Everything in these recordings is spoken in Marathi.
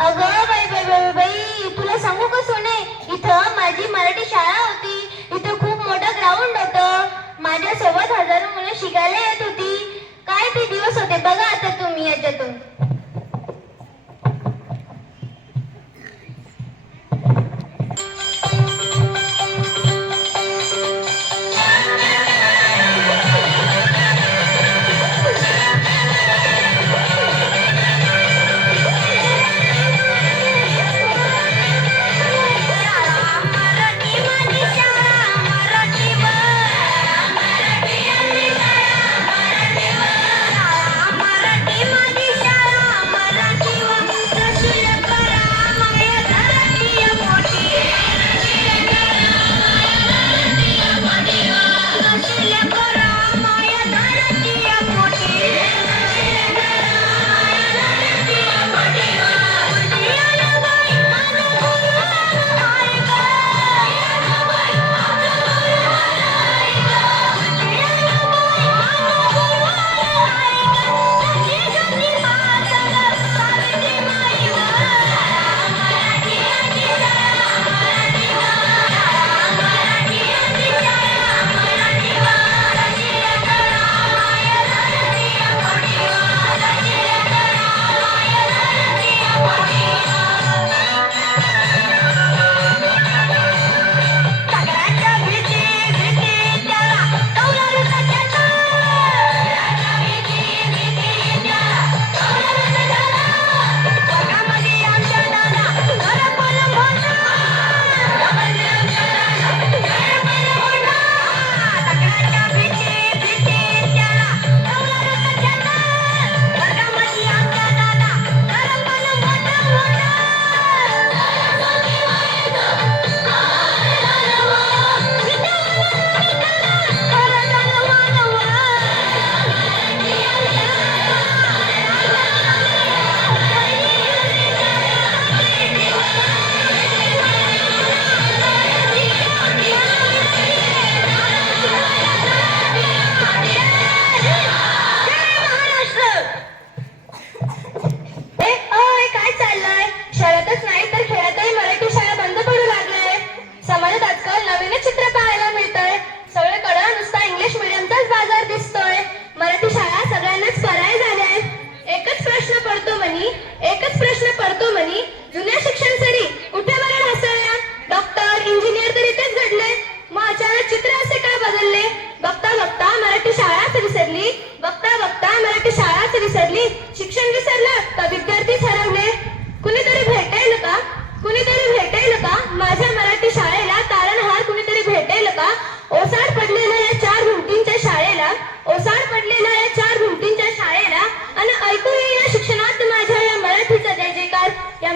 अगं बाई बाई बाई बाई, तुला सांगू का सोने, इथं माझी मराठी शाळा होती. इथं खूप मोठं ग्राउंड होतं. माझ्या सोबत हजारो मुलं शिकायला येत होती. काय ते दिवस होते बघा आता तुम्ही याच्यातून.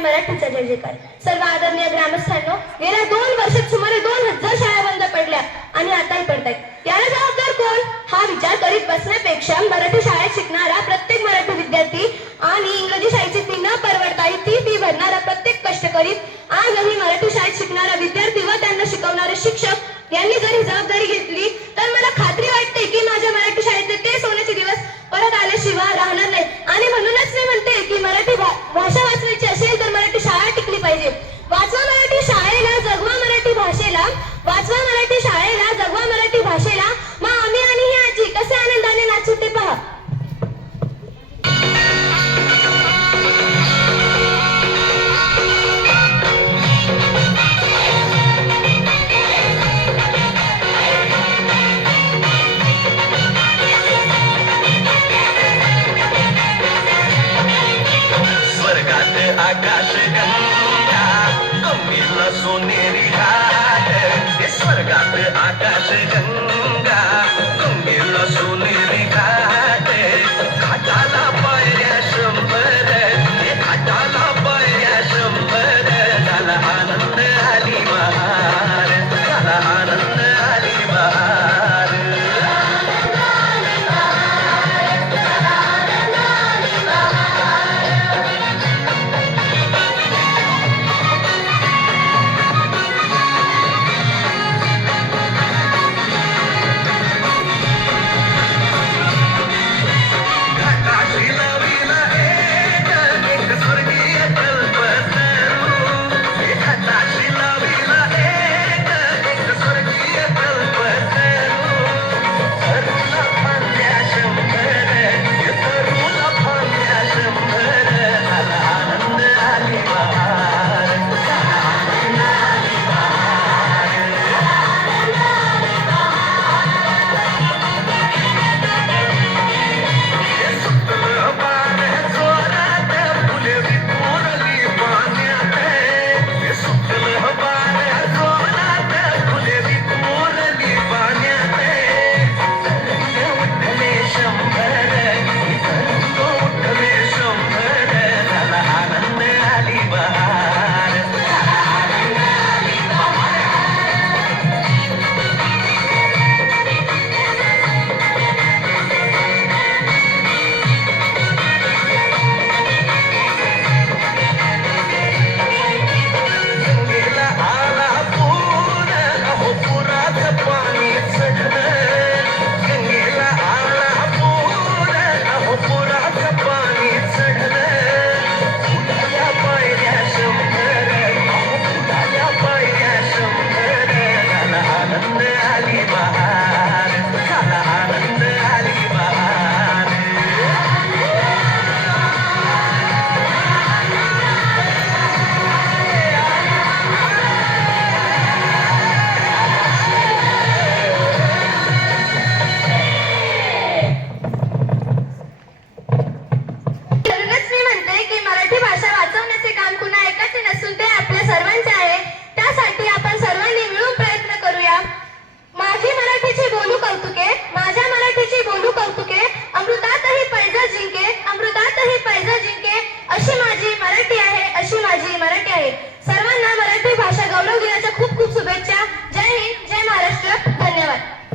मराठीचा जय जयकार. सर्व आदरणीय ग्रामस्थांनो, गेल्या 2 वर्षात सुमारे 2000 शाळा बंद पडल्या आणि आताही पडतायत. याला जबाबदार कोण हा विचार करीत बसण्यापेक्षा मराठी शाळेत शिकणारा प्रत्येक मराठी विद्यार्थी आणि इंग्रजी शाळेची फी न परवडता ती फी भरणारा प्रत्येक कष्टकरी आजही मराठी शाळेत शिकणारा विद्यार्थी व त्यांना शिकवणारे शिक्षक यांनी जर ही जबाबदारी घेतली तर मला खात्री वाटते की माझ्या मराठी शाळेतले ते सोन्याचे दिवस परत आल्याशिवाय राहणार नाही. आणि म्हणूनच मी म्हणते की मराठी भाषा वाचवायची असेल तर मराठी शाळा टिकली पाहिजे. वाचवा मराठी शाळेला, जगवा मराठी भाषेला. वाचवा मराठी शाळेला, जगवा मराठी भाषेला. मग आम्ही आणि ही आजी कसे आनंदाने नाचू ते पहा. आकाश गंगा कमीला सोनेरी घाट, स्वर्गात आकाश गंगा.